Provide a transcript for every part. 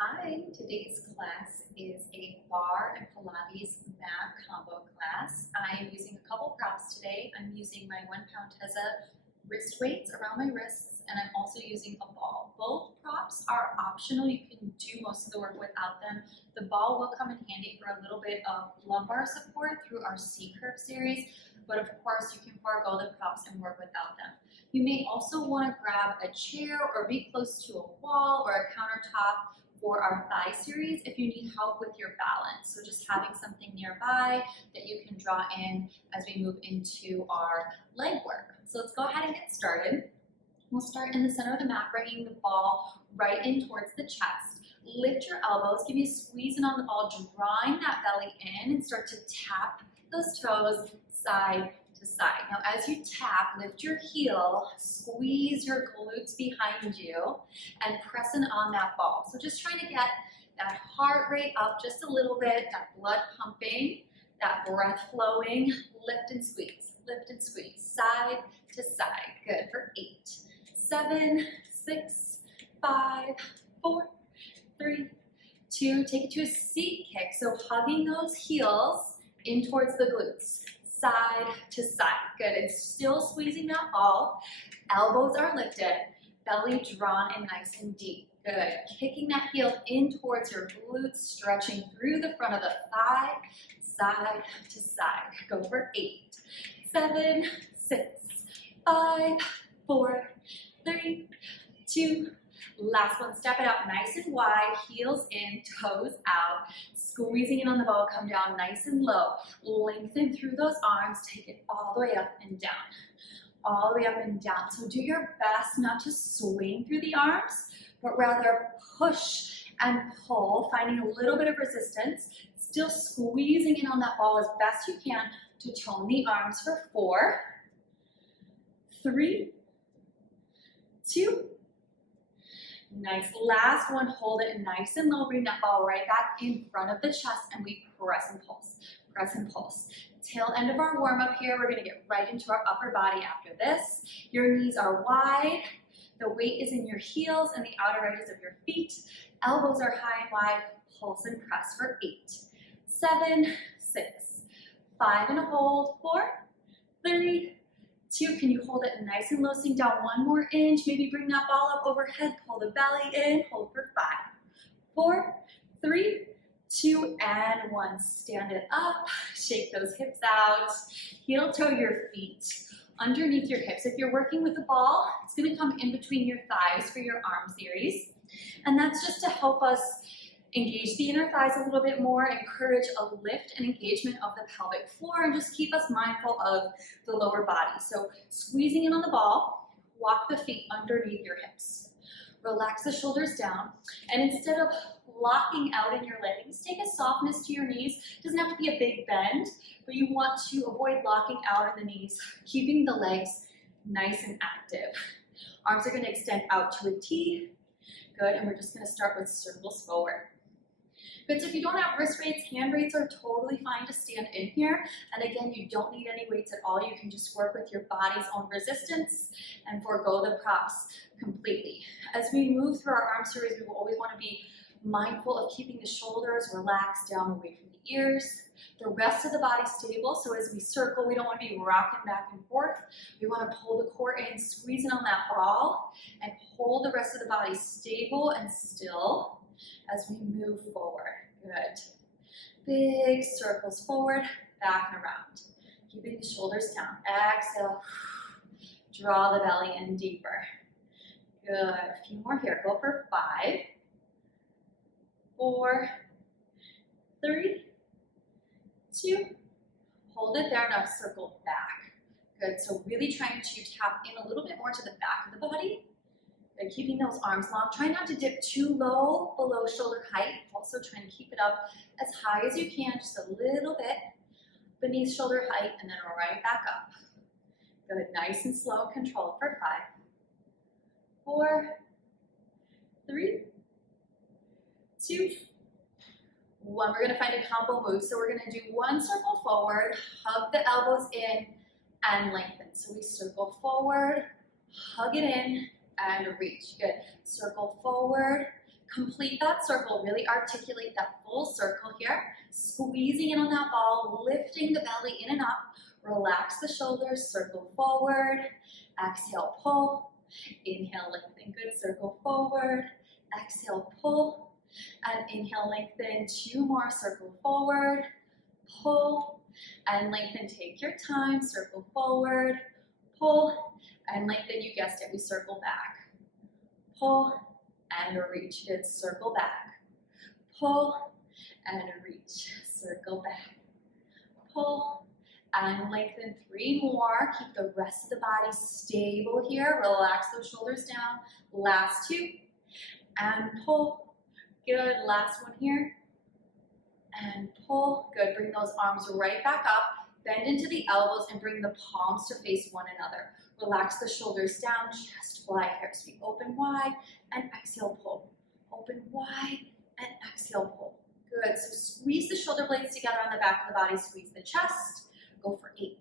Hi, today's class is a barre and Pilates mat combo class. I am using a couple props today. I'm using my 1 pound Teza wrist weights around my wrists, and I'm also using a ball. Both props are optional. You can do most of the work without them. The ball will come in handy for a little bit of lumbar support through our C-curve series, but of course you can forego the props and work without them. You may also want to grab a chair or be close to a wall or a countertop for our thigh series if you need help with your balance. So just having something nearby that you can draw in as we move into our leg work. So let's go ahead and get started. We'll start in the center of the mat, bringing the ball right in towards the chest. Lift your elbows, give me a squeeze in on the ball, drawing that belly in, and start to tap those toes side to side. Now as you tap, lift your heel, squeeze your glutes behind you, and press in on that ball. So just trying to get that heart rate up just a little bit, that blood pumping, that breath flowing. Lift and squeeze, side to side. Good for 8, 7, 6, 5, 4, 3, 2. Take it to a seat kick. So hugging those heels in towards the glutes. Side to side. Good. And still squeezing that ball. Elbows are lifted. Belly drawn in nice and deep. Good. Kicking that heel in towards your glutes, stretching through the front of the thigh, side to side. Go for 8, 7, 6, 5, 4, 3, 2. Last one. Step it out nice and wide. Heels in, toes out. Squeezing in on the ball, come down nice and low. Lengthen through those arms, take it all the way up and down. All the way up and down. So do your best not to swing through the arms, but rather push and pull, finding a little bit of resistance, still squeezing in on that ball as best you can to tone the arms for 4, 3, 2, nice. Last one, hold it nice and low. Bring that ball right back in front of the chest, and we press and pulse. Press and pulse. Tail end of our warm-up here. We're going to get right into our upper body after this. Your knees are wide. The weight is in your heels and the outer edges of your feet. Elbows are high and wide. Pulse and press for 8, 7, 6, 5, and a hold. 4, 3, 2, can you hold it nice and low? Sink down 1 more inch. Maybe bring that ball up overhead. Pull the belly in. Hold for 5, 4, 3, 2, and 1. Stand it up. Shake those hips out. Heel toe your feet underneath your hips. If you're working with the ball, it's going to come in between your thighs for your arm series. And that's just to help us engage the inner thighs a little bit more, encourage a lift and engagement of the pelvic floor, and just keep us mindful of the lower body. So squeezing in on the ball, walk the feet underneath your hips. Relax the shoulders down, and instead of locking out in your legs, take a softness to your knees. It doesn't have to be a big bend, but you want to avoid locking out in the knees, keeping the legs nice and active. Arms are going to extend out to a T. Good, and we're just going to start with circles forward. Good, so if you don't have wrist weights, hand weights are totally fine to stand in here. And again, you don't need any weights at all. You can just work with your body's own resistance and forego the props completely. As we move through our arm series, we will always want to be mindful of keeping the shoulders relaxed down away from the ears. The rest of the body stable, so as we circle, we don't want to be rocking back and forth. We want to pull the core in, squeeze in on that ball, and hold the rest of the body stable and still as we move forward. Good. Big circles forward, back and around. Keeping the shoulders down. Exhale. Draw the belly in deeper. Good. A few more here. Go for 5, 4, 3, 2. Hold it there. Now circle back. Good. So really trying to tap in a little bit more to the back of the body. Good. Keeping those arms long. Try not to dip too low below shoulder height. Also trying to keep it up as high as you can, just a little bit beneath shoulder height, and then right back up. Good. Nice and slow, controlled for 5, 4, 3, 2, 1. We're going to find a combo move. So we're going to do 1 circle forward, hug the elbows in, and lengthen. So we circle forward, hug it in, and reach. Good. Circle forward, Complete that circle, really articulate that full circle here. Squeezing in on that ball, lifting the belly in and up. Relax the shoulders, circle forward. Exhale, pull. Inhale, lengthen, good, circle forward. Exhale, pull. And inhale, lengthen, 2 more, circle forward. Pull. And lengthen, take your time, circle forward. Pull. And lengthen, you guessed it, we circle back. Pull. And reach, good, circle back. Pull. And reach, circle back. Pull. And lengthen, 3 more. Keep the rest of the body stable here. Relax those shoulders down. Last 2. And pull. Good. Last one here. And pull. Good. Bring those arms right back up. Bend into the elbows and bring the palms to face one another. Relax the shoulders down. Chest fly, hips be open wide. And exhale, pull. Open wide and exhale, pull. Good. So squeeze the shoulder blades together on the back of the body. Squeeze the chest. Go for 8.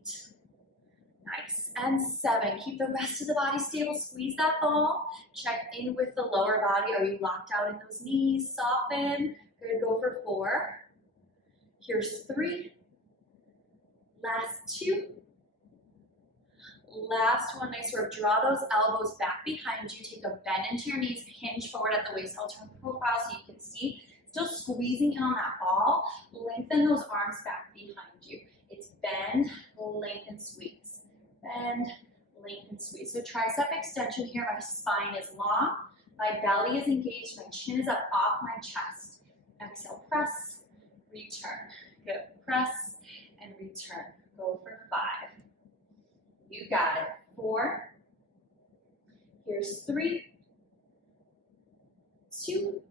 Nice. And 7. Keep the rest of the body stable. Squeeze that ball. Check in with the lower body. Are you locked out in those knees? Soften. Good. Go for 4. Here's 3. Last 2. Last one. Nice work. Draw those elbows back behind you. Take a bend into your knees. Hinge forward at the waist. I'll turn profile so you can see. Still squeezing in on that ball. Lengthen those arms back behind you. It's bend, lengthen, squeeze. Bend, lengthen, squeeze. So tricep extension here. My spine is long. My belly is engaged. My chin is up off my chest. Exhale, press, return. Good. Press and return. Go for 5. You got it. 4. Here's 3. 2.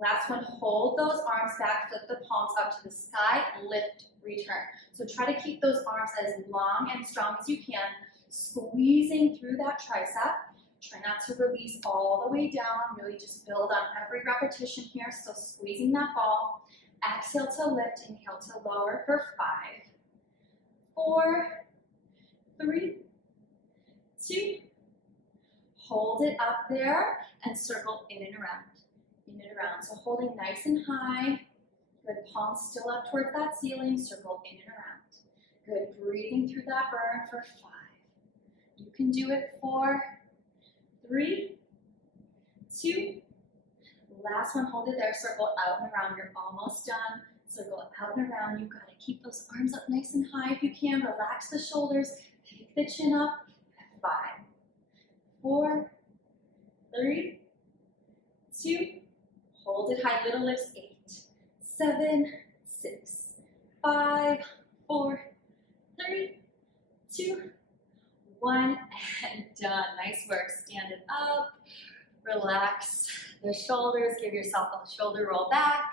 Last one, hold those arms back, flip the palms up to the sky, lift, return. So try to keep those arms as long and strong as you can, squeezing through that tricep. Try not to release all the way down, really just build on every repetition here, still squeezing that ball. Exhale to lift, inhale to lower for 5, 4, 3, 2. Hold it up there and circle in and around. In and around. So holding nice and high. Good. Palms still up towards that ceiling. Circle in and around. Good. Breathing through that burn for 5. You can do it. 4, 3, 2. Last one. Hold it there. Circle out and around. You're almost done. Circle out and around. You've got to keep those arms up nice and high if you can. Relax the shoulders. Pick the chin up. 5, 4, 3, 2. Hold it high, little lifts. 8, 7, 6, 5, 4, 3, 2, 1, and done. Nice work. Stand it up. Relax the shoulders. Give yourself a shoulder roll back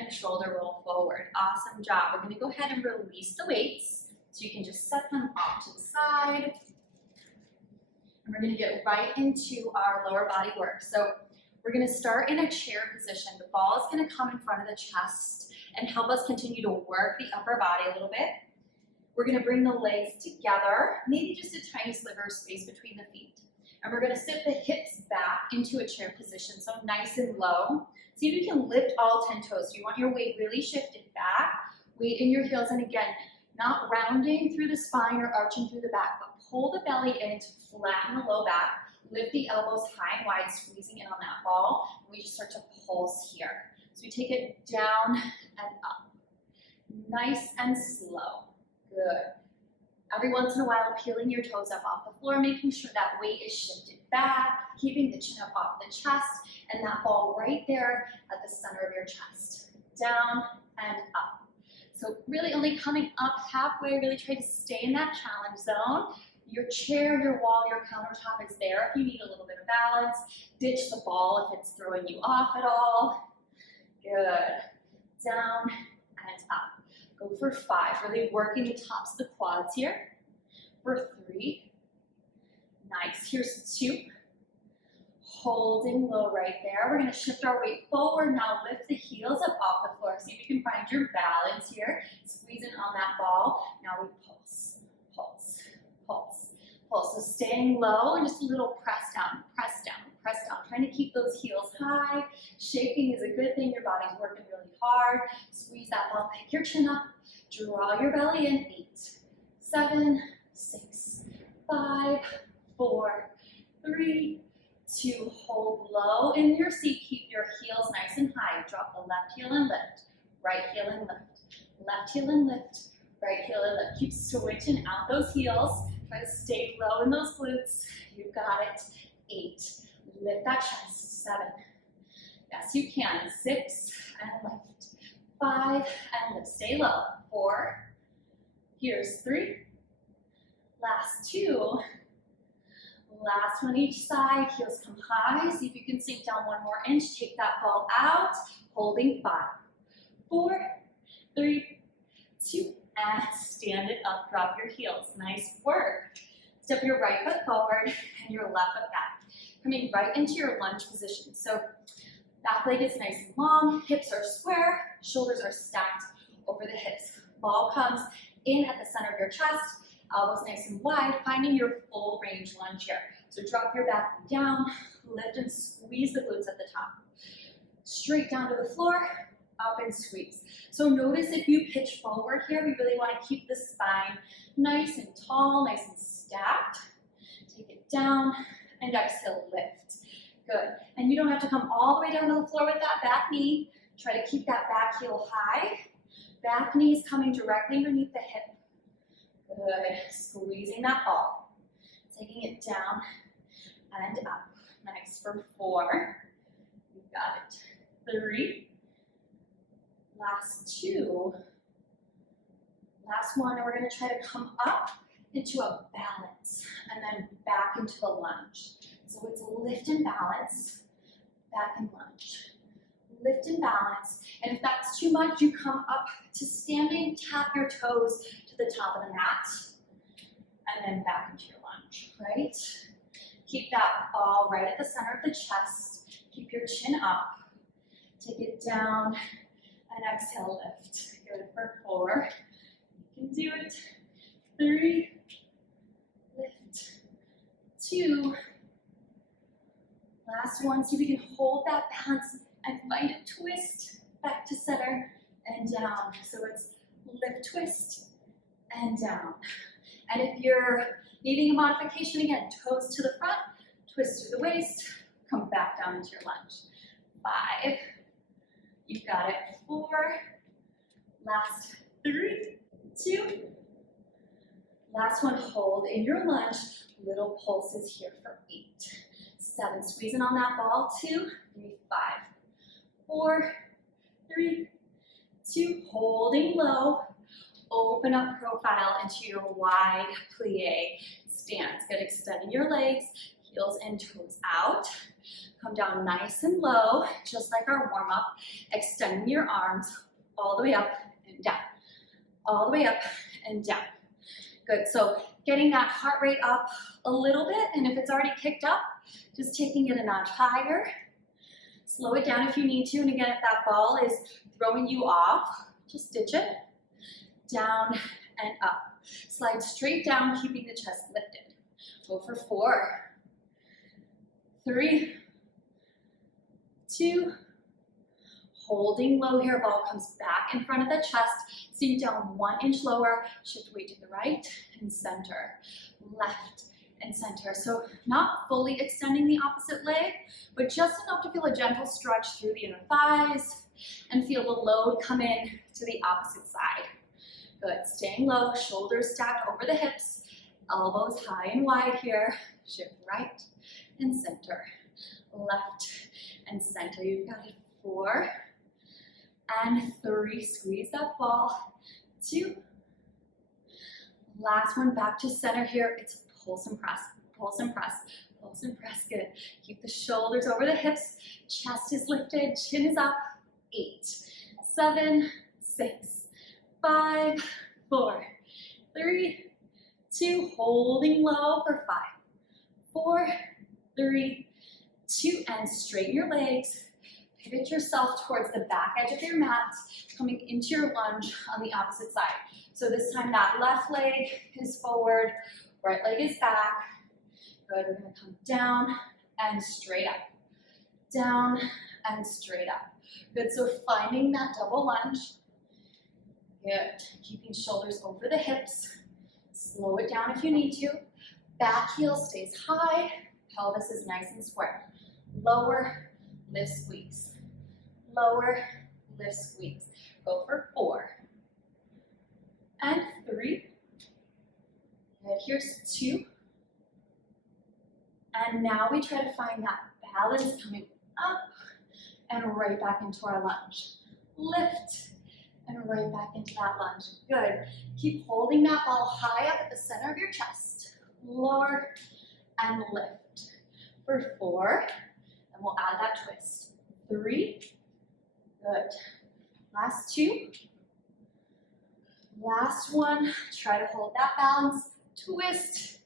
and shoulder roll forward. Awesome job. We're going to go ahead and release the weights. So you can just set them off to the side. And we're going to get right into our lower body work. So we're going to start in a chair position. The ball is going to come in front of the chest and help us continue to work the upper body a little bit. We're going to bring the legs together, maybe just a tiny sliver of space between the feet. And we're going to sit the hips back into a chair position, so nice and low. See if you can lift all 10 toes. So you want your weight really shifted back, weight in your heels, and again, not rounding through the spine or arching through the back, but pull the belly in to flatten the low back. Lift the elbows high and wide, squeezing in on that ball. And we just start to pulse here. So we take it down and up. Nice and slow. Good. Every once in a while, peeling your toes up off the floor, making sure that weight is shifted back, keeping the chin up off the chest, and that ball right there at the center of your chest. Down and up. So really only coming up halfway, really try to stay in that challenge zone. Your chair, your wall, your countertop is there if you need a little bit of balance. Ditch the ball if it's throwing you off at all. Good. Down and up. Go for 5. Really working the tops of the quads here. For 3. Nice. Here's 2. Holding low right there. We're going to shift our weight forward. Now lift the heels up off the floor. See if you can find your balance here. Squeeze in on that ball. Now we pulse, pulse, pulse, pulse. So staying low and just a little press down, press down, press down. trying to keep those heels high. Shaking is a good thing. Your body's working really hard. Squeeze that ball, pick your chin up. Draw your belly in. 8, 7, 6, 5, 4, 3, 2. Hold low in your seat. Keep your heels nice and high. Drop the left heel and lift. Right heel and lift. Left heel and lift. Right heel and lift. Keep switching out those heels. Try to stay low in those glutes. You got it. 8. Lift that chest. 7. Yes, you can. 6 and lift. 5 and lift. Stay low. 4. Here's 3. Last 2. Last one each side. Heels come high. See if you can sink down 1 more inch. Take that ball out. Holding 5, 4, 3, 2, and stand it up. Drop your heels. Nice work. Step your right foot forward and your left foot back. Coming right into your lunge position. So back leg is nice and long. Hips are square. Shoulders are stacked over the hips. Ball comes in at the center of your chest. Elbows nice and wide. Finding your full range lunge here. So drop your back knee down. Lift and squeeze the glutes at the top. Straight down to the floor. Up and squeeze. So notice if you pitch forward here, we really want to keep the spine nice and tall, nice and stacked. Take it down and exhale, lift. Good. And you don't have to come all the way down to the floor with that back knee. Try to keep that back heel high. Back knee is coming directly underneath the hip. Good. Squeezing that ball. Taking it down and up. Nice for 4. You got it. 3. Last 2. Last one, and we're going to try to come up into a balance and then back into the lunge. So it's lift and balance, back and lunge. Lift and balance. And if that's too much, you come up to standing, tap your toes to the top of the mat, and then back into your lunge, right? Keep that ball right at the center of the chest. Keep your chin up. Take it down and exhale, lift. Good for 4. You can do it. 3. Lift. 2. Last one. See if we can hold that balance and find a twist back to center and down. So it's lift, twist, and down. And if you're needing a modification, again, toes to the front, twist through the waist, come back down into your lunge. 5. You got it. 4. Last 3, 2. Last one, hold in your lunge. Little pulses here for 8, 7. Squeezing on that ball. 2, 3, 5, 4, 3, 2. Holding low. Open up profile into your wide plie stance. Good. Extending your legs, heels and toes out. Come down nice and low, just like our warm-up. Extending your arms all the way up and down. All the way up and down. Good. So getting that heart rate up a little bit, and if it's already kicked up, just taking it a notch higher. Slow it down if you need to, and again, if that ball is throwing you off, just ditch it. Down and up. Slide straight down, keeping the chest lifted. Go for 4, 3, 2. Holding low here, ball comes back in front of the chest. Sink down 1 inch lower, shift weight to the right and center. Left and center. So not fully extending the opposite leg, but just enough to feel a gentle stretch through the inner thighs and feel the load come in to the opposite side. Good. Staying low, shoulders stacked over the hips, elbows high and wide here. Shift right and center. Left and center. You've got it. 4 and 3. Squeeze that ball. 2. Last one, back to center here. It's pulse and press, pulse and press, pulse and press. Good. Keep the shoulders over the hips. Chest is lifted, chin is up. 8, 7, 6, 5, 4, 3, 2. Holding low for 5, 4, 3, 2, and straighten your legs. Pivot yourself towards the back edge of your mat, coming into your lunge on the opposite side. So this time that left leg is forward, right leg is back. Good, we're gonna come down and straight up. down, and straight up. Good, so finding that double lunge. Good, keeping shoulders over the hips. Slow it down if you need to. Back heel stays high, pelvis is nice and square. Lower, lift, squeeze. Lower, lift, squeeze. Go for 4 and 3. Good, here's 2. And now we try to find that balance coming up and right back into our lunge. Lift and right back into that lunge. Good. Keep holding that ball high up at the center of your chest. Lower and lift. For 4, and we'll add that twist. 3. Good. Last 2. Last 1. Try to hold that balance. Twist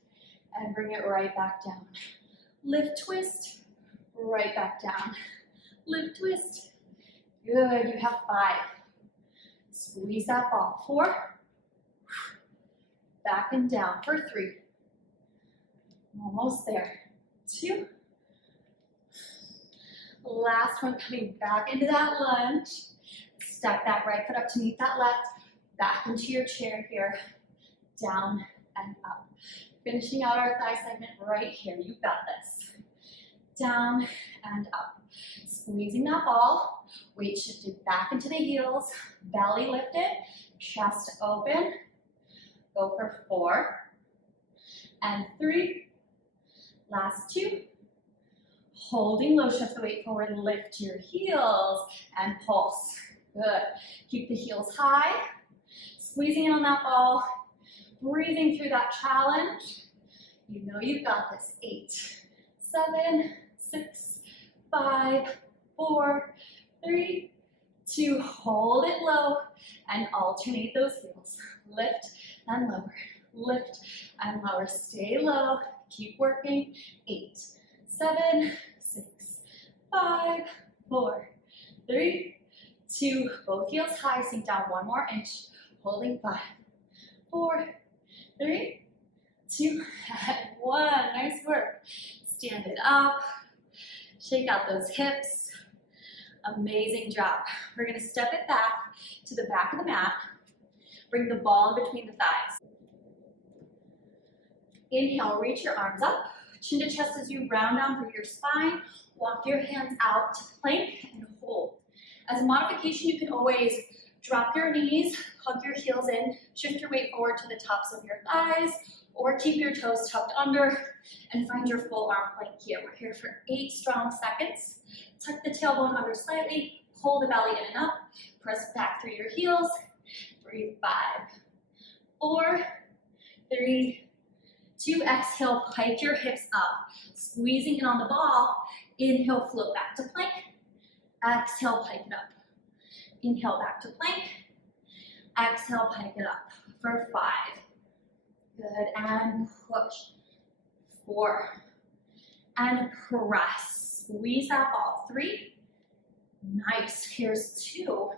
and bring it right back down. Lift, twist, right back down. Lift, twist. Good, you have 5. Squeeze that ball. 4. Back and down for 3. Almost there. 2. Last one, coming back into that lunge. Step that right foot up to meet that left. Back into your chair here. Down and up. Finishing out our thigh segment right here. You got this. Down and up. Squeezing that ball. Weight shifted back into the heels. Belly lifted. Chest open. Go for 4 and 3. Last 2. Holding low, shift the weight forward. Lift your heels and pulse. Good. Keep the heels high. Squeezing in on that ball. Breathing through that challenge. You know you've got this. 8, 7, 6, 5, 4, 3, 2. Hold it low and alternate those heels. Lift and lower. Lift and lower. Stay low. Keep working. 8, 7, 6, 5, 4, 3, 2. Both heels high. Sink down 1 more inch. Holding 5, 4, 3, 2, and 1. Nice work. Stand it up. Shake out those hips. Amazing job. We're going to step it back to the back of the mat. Bring the ball in between the thighs. Inhale, reach your arms up. Chin to chest as you round down through your spine. Walk your hands out to plank and hold. As a modification, you can always drop your knees, hug your heels in, shift your weight forward to the tops of your thighs, or keep your toes tucked under and find your full arm plank here. We're here for 8 strong seconds. Tuck the tailbone under slightly, pull the belly in and up, press back through your heels. Breathe. 5, 4, 3, 2. Exhale, pike your hips up, squeezing in on the ball. Inhale, float back to plank. Exhale, pike it up. Inhale, back to plank. Exhale, pike it up for 5. Good, and push. 4, and press. Squeeze that ball. 3. Nice. Here's 2.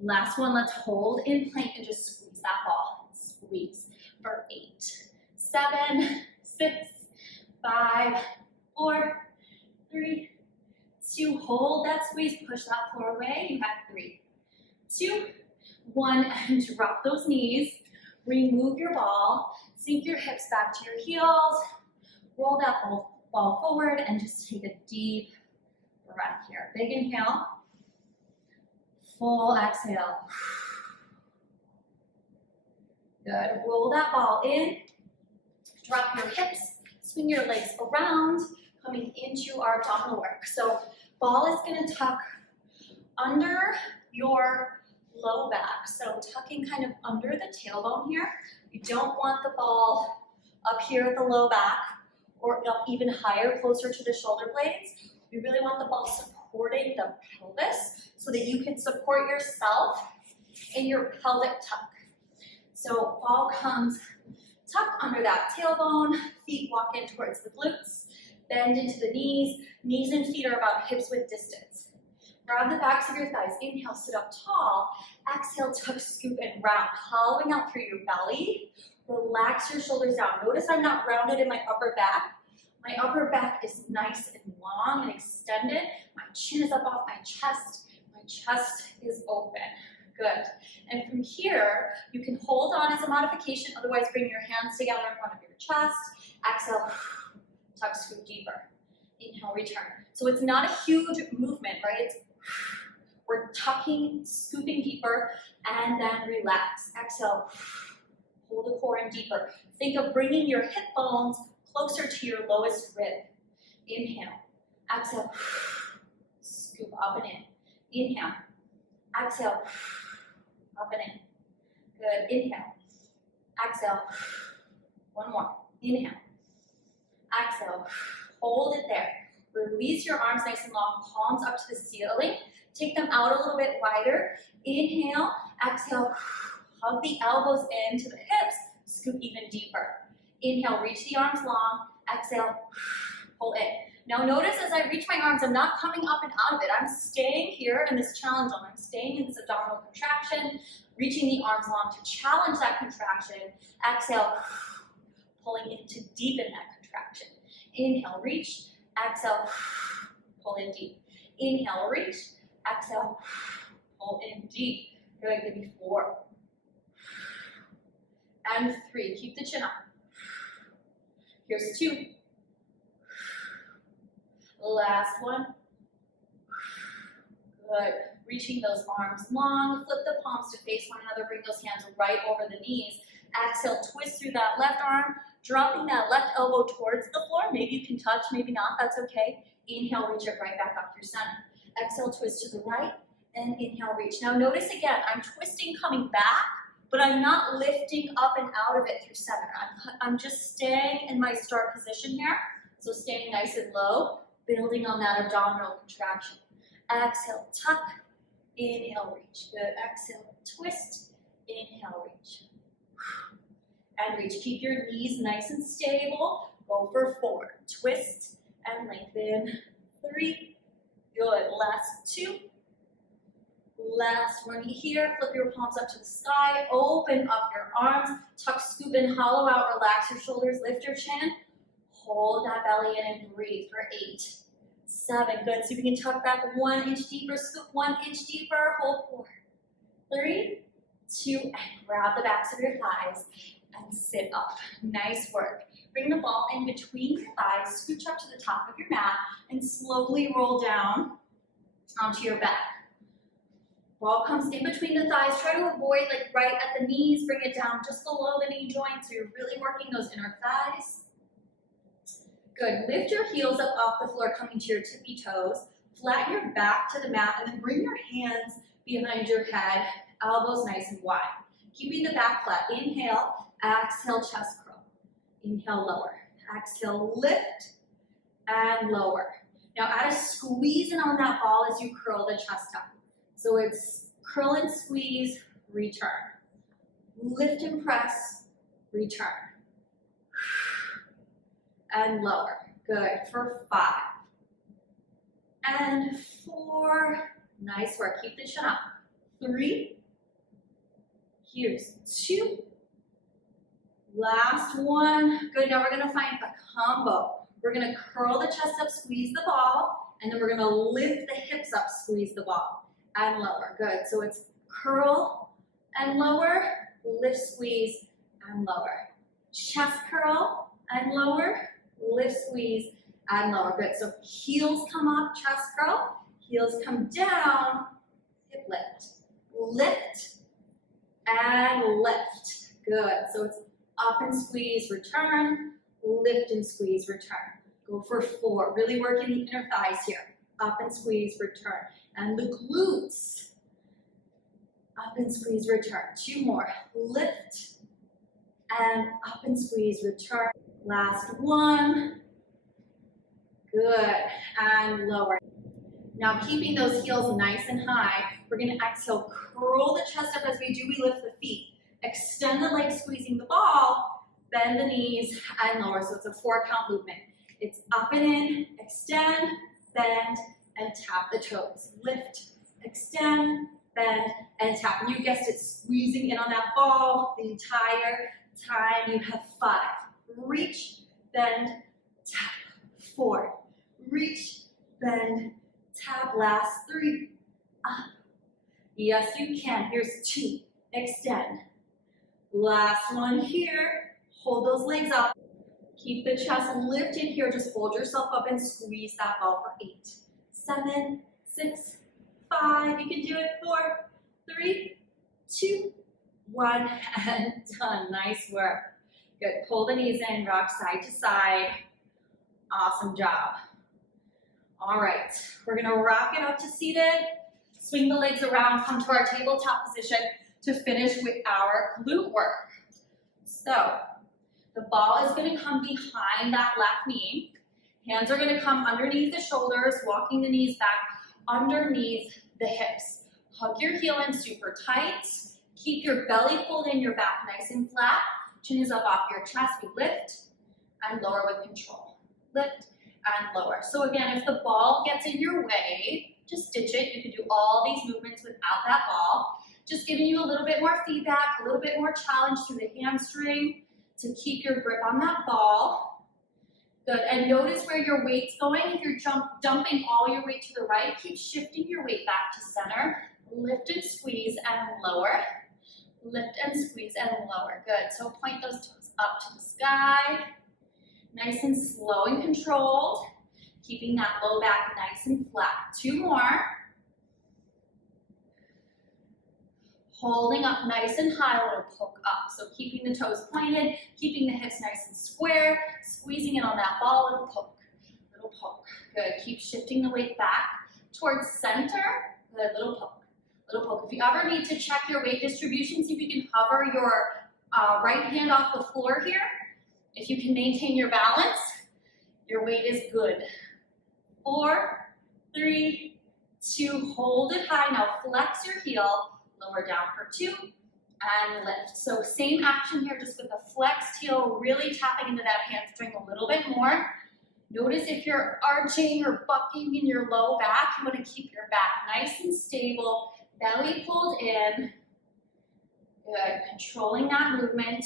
Last one, let's hold in plank and just squeeze that ball. Squeeze for 8, 7, 6, 5, 4, 3, 2. Hold that squeeze. Push that floor away. You have 3, 2, 1, and drop those knees. Remove your ball. Sink your hips back to your heels. Roll that ball forward and just take a deep breath here. Big inhale. Full exhale. Good. Roll that ball in. Drop your hips. Swing your legs around, coming into our abdominal work. So ball is going to tuck under your low back. So tucking kind of under the tailbone here. You don't want the ball up here at the low back or up even higher, closer to the shoulder blades. We really want the ball supporting the pelvis so that you can support yourself in your pelvic tuck. So ball comes tucked under that tailbone, feet walk in towards the glutes, bend into the knees. Knees and feet are about hips width distance. Grab the backs of your thighs. Inhale, sit up tall. Exhale, tuck, scoop, and round. Hollowing out through your belly. Relax your shoulders down. Notice I'm not rounded in my upper back. My upper back is nice and long and extended. My chin is up off my chest. My chest is open. Good. And from here, you can hold on as a modification. Otherwise, bring your hands together in front of your chest. Exhale, tuck, scoop deeper. Inhale, return. So it's not a huge movement, right? It's we're tucking, scooping deeper, and then relax. Exhale, pull the core in deeper. Think of bringing your hip bones closer to your lowest rib. Inhale, exhale, scoop up and in. Inhale, exhale, up and in. Good, inhale, exhale, one more. Inhale, exhale, hold it there. Release your arms nice and long, palms up to the ceiling. Take them out a little bit wider. Inhale, exhale, hug the elbows into the hips, scoop even deeper. Inhale, reach the arms long. Exhale, pull in. Now notice as I reach my arms, I'm not coming up and out of it. I'm staying here in this challenge zone. I'm staying in this abdominal contraction, reaching the arms long to challenge that contraction. Exhale, pulling in to deepen that contraction. Inhale, reach. Exhale, pull in deep. Inhale, reach. Exhale, pull in deep. Good, give me 4. And 3, keep the chin up. Here's 2. Last one. Good. Reaching those arms long, flip the palms to face one another, bring those hands right over the knees. Exhale, twist through that left arm, dropping that left elbow towards the floor. Maybe you can touch, maybe not, that's okay. Inhale, reach it right back up through center. Exhale, twist to the right, and inhale, reach. Now notice again, I'm twisting coming back, but I'm not lifting up and out of it through center. I'm just staying in my start position here. So staying nice and low, building on that abdominal contraction. Exhale, tuck, inhale, reach. Good, exhale, twist, inhale, reach. And reach, keep your knees nice and stable. Go for 4, twist and lengthen. 3, good, last 2. Last one here, flip your palms up to the sky, open up your arms, tuck, scoop, and hollow out, relax your shoulders, lift your chin, hold that belly in and breathe for 8, 7, good, so you can tuck back 1 inch deeper, scoop 1 inch deeper, hold 4, 3, 2, and grab the backs of your thighs and sit up. Nice work. Bring the ball in between your thighs, scooch up to the top of your mat, and slowly roll down onto your back. Ball comes in between the thighs. Try to avoid like right at the knees. Bring it down just below the knee joint so you're really working those inner thighs. Good. Lift your heels up off the floor, coming to your tippy toes. Flatten your back to the mat and then bring your hands behind your head. Elbows nice and wide. Keeping the back flat. Inhale. Exhale, chest curl. Inhale, lower. Exhale, lift and lower. Now add a squeeze in on that ball as you curl the chest up. So it's curl and squeeze, return. Lift and press, return. And lower. Good. For 5. And 4. Nice work. Keep the chin up. 3. Here's 2. Last one. Good. Now we're going to find a combo. We're going to curl the chest up, squeeze the ball, and then we're going to lift the hips up, squeeze the ball. And lower. Good. So it's curl and lower, lift, squeeze, and lower. Chest curl and lower, lift, squeeze, and lower. Good. So heels come up, chest curl, heels come down, hip lift. Lift and lift. Good. So it's up and squeeze, return, lift and squeeze, return. Go for 4. Really working the inner thighs here. Up and squeeze, return. And the glutes. Up and squeeze, return. 2 more. Lift and up and squeeze, return. Last one. Good. And lower. Now keeping those heels nice and high, we're going to exhale, curl the chest up as we do. We lift the feet. Extend the legs, squeezing the ball. Bend the knees and lower. So it's a 4 count movement. It's up and in, extend, bend, and tap the toes. Lift, extend, bend, and tap. And you guessed it, squeezing in on that ball the entire time. You have 5. Reach, bend, tap. 4. Reach, bend, tap. Last 3. Up. Yes, you can. Here's 2. Extend. Last one here. Hold those legs up. Keep the chest lifted here. Just hold yourself up and squeeze that ball for 8, 7, 6, 5. You can do it. 4, 3, 2, 1, and done. Nice work. Good. Pull the knees in, rock side to side. Awesome job. All right, we're gonna rock it up to seated. Swing the legs around, come to our tabletop position to finish with our glute work. So, the ball is gonna come behind that left knee. Hands are gonna come underneath the shoulders, walking the knees back underneath the hips. Hug your heel in super tight. Keep your belly pulled in, your back nice and flat. Chin is up off your chest. We lift and lower with control. Lift and lower. So again, if the ball gets in your way, just stitch it. You can do all these movements without that ball. Just giving you a little bit more feedback, a little bit more challenge through the hamstring to keep your grip on that ball. Good, and notice where your weight's going. If you're dumping all your weight to the right, keep shifting your weight back to center. Lift and squeeze and lower. Lift and squeeze and lower. Good, so point those toes up to the sky. Nice and slow and controlled. Keeping that low back nice and flat. 2 more. Holding up nice and high, a little poke up. So keeping the toes pointed, keeping the hips nice and square, squeezing it on that ball, little poke, little poke. Good, keep shifting the weight back towards center. Good, little poke, little poke. If you ever need to check your weight distribution, see if you can hover your right hand off the floor here. If you can maintain your balance, your weight is good. 4, 3, 2, hold it high. Now flex your heel. Lower down for 2, and lift. So same action here, just with a flexed heel, really tapping into that hamstring a little bit more. Notice if you're arching or bucking in your low back, you want to keep your back nice and stable, belly pulled in. Good, controlling that movement.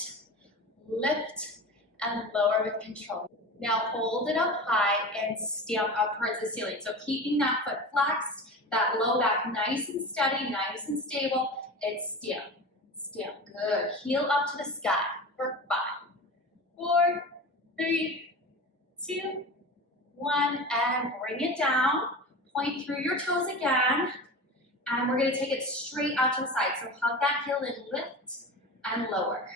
Lift and lower with control. Now hold it up high and stamp up towards the ceiling. So keeping that foot flexed, that low back nice and steady, nice and stable, and stamp, stamp. Good. Heel up to the sky for 5, 4, 3, 2, 1, and bring it down. Point through your toes again, and we're going to take it straight out to the side. So hug that heel and lift and lower,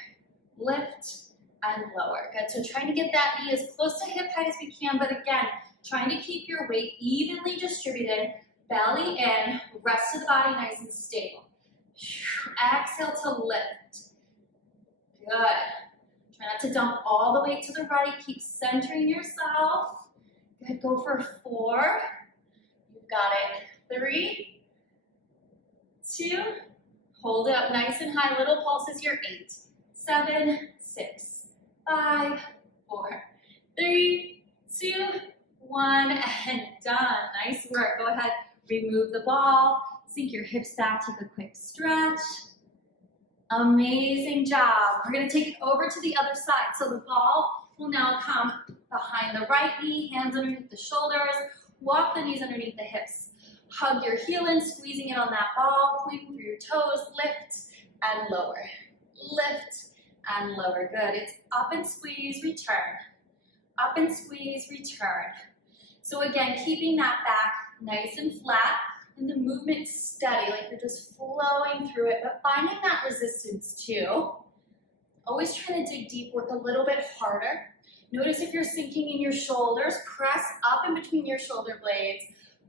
lift and lower. Good. So trying to get that knee as close to hip height as we can, but again, trying to keep your weight evenly distributed. Belly in, rest of the body nice and stable. Exhale to lift. Good. Try not to dump all the weight to the right. Keep centering yourself. Good. Go for 4. You've got it. 3, 2. Hold it up nice and high. Little pulses here. 8, 7, 6, 5, 4, 3, 2, 1, and done. Nice work. Go ahead. Remove the ball, sink your hips back, take a quick stretch. Amazing job. We're going to take it over to the other side. So the ball will now come behind the right knee, hands underneath the shoulders, walk the knees underneath the hips. Hug your heel in, squeezing it on that ball, pointing through your toes, lift and lower. Lift and lower. Good. It's up and squeeze, return. Up and squeeze, return. So again, keeping that back nice and flat, and the movement steady, like you're just flowing through it, but finding that resistance too. Always trying to dig deep, work a little bit harder. Notice if you're sinking in your shoulders, press up in between your shoulder blades,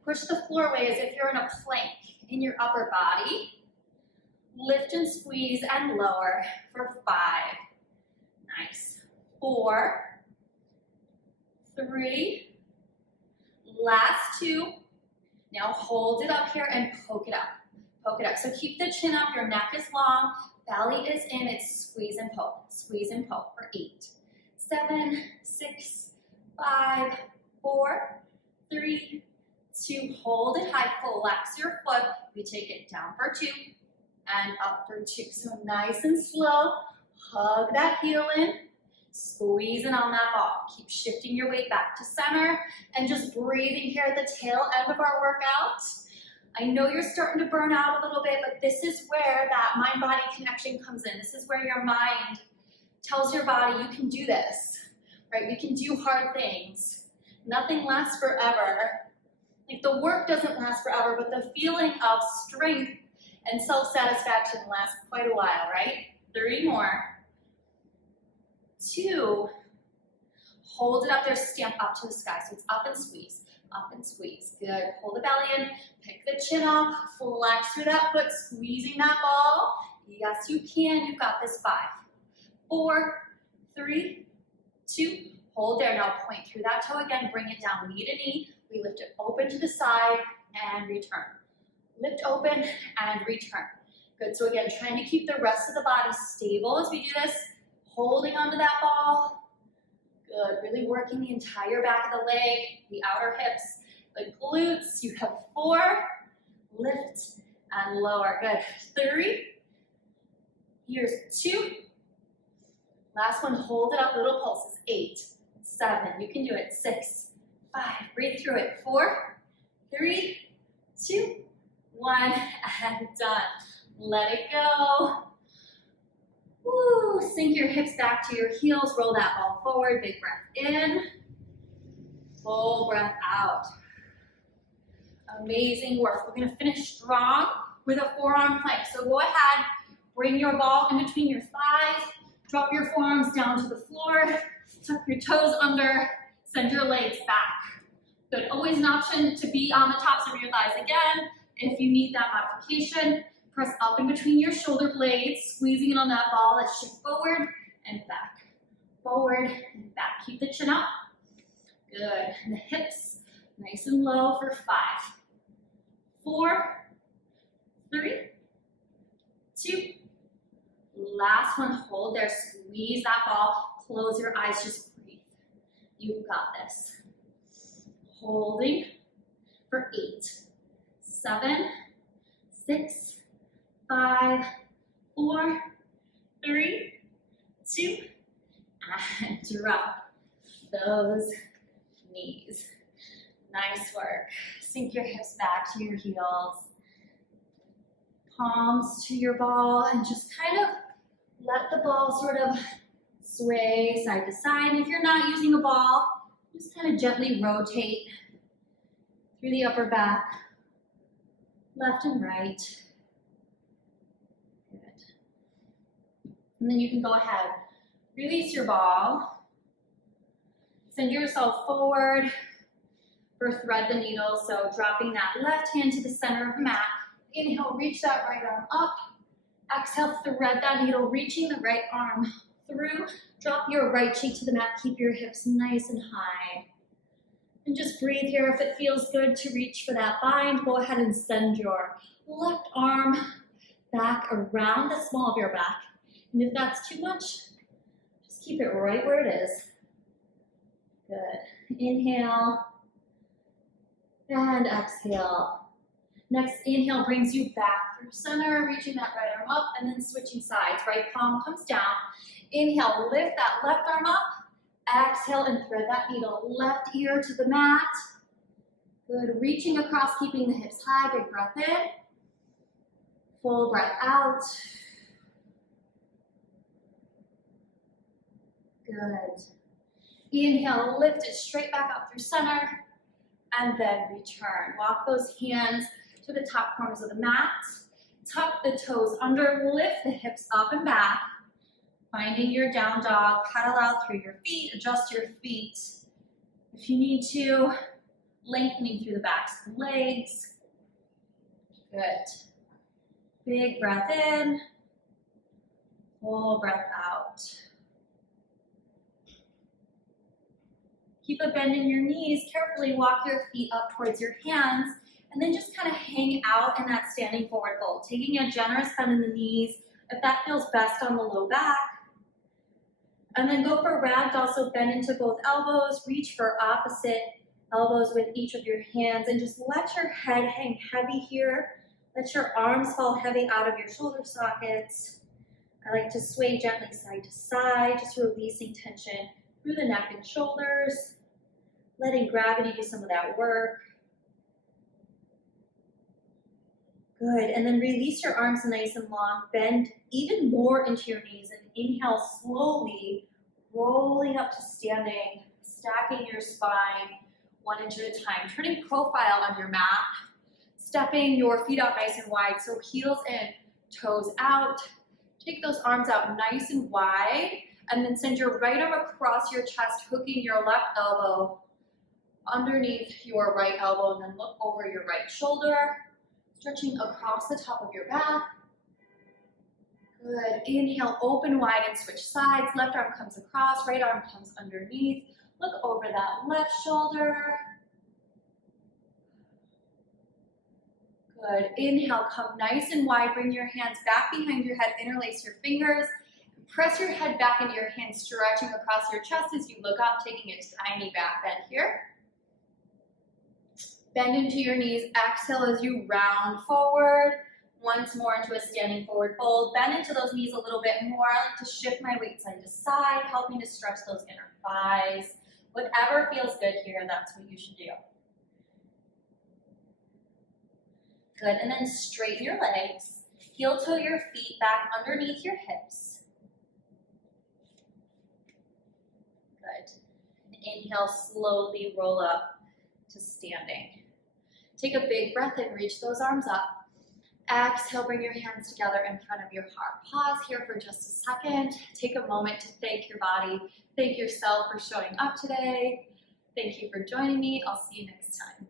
push the floor away as if you're in a plank in your upper body. Lift and squeeze and lower for 5. Nice. 4, 3, last 2. Now hold it up here and poke it up. Poke it up. So keep the chin up, your neck is long, belly is in, it's squeeze and poke for 8, 7, 6, 5, 4, 3, 2. Hold it high, flex your foot. We take it down for 2 and up for 2. So nice and slow. Hug that heel in. Squeezing on that ball. Keep shifting your weight back to center and just breathing here at the tail end of our workout. I know you're starting to burn out a little bit, but this is where that mind-body connection comes in. This is where your mind tells your body, you can do this, right? We can do hard things. Nothing lasts forever. Like the work doesn't last forever, but the feeling of strength and self-satisfaction lasts quite a while, right? 3 more. 2. Hold it up there, stamp up to the sky. So it's up and squeeze, up and squeeze. Good. Pull the belly in, pick the chin up, flex through that foot, squeezing that ball. Yes, you can. You've got this. 5, 4, 3, 2. Hold there. Now point through that toe again. Bring it down. Knee to knee. We lift it open to the side and return. Lift open and return. Good. So again, trying to keep the rest of the body stable as we do this. Holding onto that ball. Good. Really working the entire back of the leg, the outer hips, the glutes. You have 4. Lift and lower. Good. 3. Here's 2. Last one. Hold it up. Little pulses. 8, 7. You can do it. 6, 5. Breathe through it. 4, 3, 2, 1. And done. Let it go. Woo, sink your hips back to your heels, roll that ball forward, big breath in, full breath out. Amazing work. We're gonna finish strong with a forearm plank. So go ahead, bring your ball in between your thighs, drop your forearms down to the floor, tuck your toes under, send your legs back. Good, always an option to be on the tops of your thighs again. If you need that modification, press up in between your shoulder blades, squeezing it on that ball. Let's shift forward and back. Forward and back. Keep the chin up. Good. And the hips nice and low for 5, 4, 3, 2. Last one. Hold there. Squeeze that ball. Close your eyes. Just breathe. You've got this. Holding for 8, 7, 6, 5, 4, 3, 2, and drop those knees. Nice work. Sink your hips back to your heels. Palms to your ball and just kind of let the ball sort of sway side to side. And if you're not using a ball, just kind of gently rotate through the upper back, left and right. And then you can go ahead, release your ball, send yourself forward or thread the needle. So dropping that left hand to the center of the mat. Inhale, reach that right arm up. Exhale, thread that needle, reaching the right arm through. Drop your right cheek to the mat. Keep your hips nice and high. And just breathe here. If it feels good to reach for that bind, go ahead and send your left arm back around the small of your back. And if that's too much, just keep it right where it is. Good. Inhale and exhale. Next inhale brings you back through center, reaching that right arm up and then switching sides. Right palm comes down. Inhale, lift that left arm up. Exhale and thread that needle. Left ear to the mat. Good. Reaching across, keeping the hips high. Big breath in. Full breath out. Good. Inhale, lift it straight back up through center, and then return. Walk those hands to the top corners of the mat. Tuck the toes under, lift the hips up and back. Finding your down dog, pedal out through your feet, adjust your feet. If you need to, lengthening through the backs of the legs. Good. Big breath in, full breath out. Keep a bend in your knees. Carefully walk your feet up towards your hands and then just kind of hang out in that standing forward fold. Taking a generous bend in the knees if that feels best on the low back. And then go for ragdoll, so bend into both elbows, reach for opposite elbows with each of your hands and just let your head hang heavy here. Let your arms fall heavy out of your shoulder sockets. I like to sway gently side to side, just releasing tension through the neck and shoulders, letting gravity do some of that work. Good, and then release your arms nice and long, bend even more into your knees, and inhale slowly, rolling up to standing, stacking your spine 1 inch at a time, turning profile on your mat, stepping your feet out nice and wide, so heels in, toes out. Take those arms out nice and wide, and then send your right arm across your chest, hooking your left elbow underneath your right elbow, and then look over your right shoulder, stretching across the top of your back. Good. Inhale, open wide and switch sides. Left arm comes across, right arm comes underneath. Look over that left shoulder. Good. Inhale, come nice and wide. Bring your hands back behind your head. Interlace your fingers. Press your head back into your hands, stretching across your chest as you look up, taking a tiny back bend here. Bend into your knees. Exhale as you round forward. Once more into a standing forward fold. Bend into those knees a little bit more. I like to shift my weight side to side, helping to stretch those inner thighs. Whatever feels good here, that's what you should do. Good, and then straighten your legs. Heel toe your feet back underneath your hips. Good. Inhale, slowly roll up to standing. Take a big breath and reach those arms up. Exhale, bring your hands together in front of your heart. Pause here for just a second. Take a moment to thank your body. Thank yourself for showing up today. Thank you for joining me. I'll see you next time.